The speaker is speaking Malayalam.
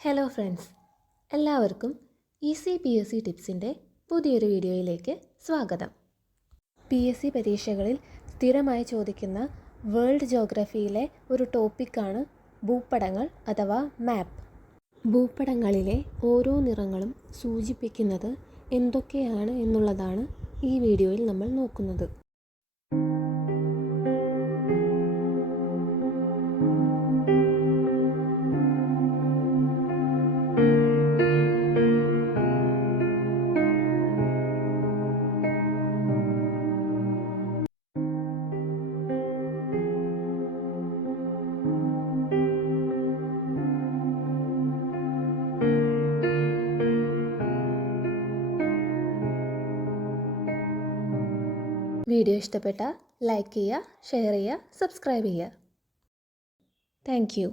ഹലോ ഫ്രണ്ട്സ്, എല്ലാവർക്കും ഈസി PSC ടിപ്സിൻ്റെ പുതിയൊരു വീഡിയോയിലേക്ക് സ്വാഗതം. PSC പരീക്ഷകളിൽ സ്ഥിരമായി ചോദിക്കുന്ന വേൾഡ് ജോഗ്രഫിയിലെ ഒരു ടോപ്പിക്കാണ് ഭൂപടങ്ങൾ അഥവാ മാപ്പ്. ഭൂപടങ്ങളിലെ ഓരോ നിറങ്ങളും സൂചിപ്പിക്കുന്നത് എന്തൊക്കെയാണ് എന്നുള്ളതാണ് ഈ വീഡിയോയിൽ നമ്മൾ നോക്കുന്നത്. വീഡിയോ ഇഷ്ടപ്പെട്ടാൽ ലൈക്ക് ചെയ്യുക, ഷെയർ ചെയ്യുക, സബ്സ്ക്രൈബ് ചെയ്യുക. Thank you.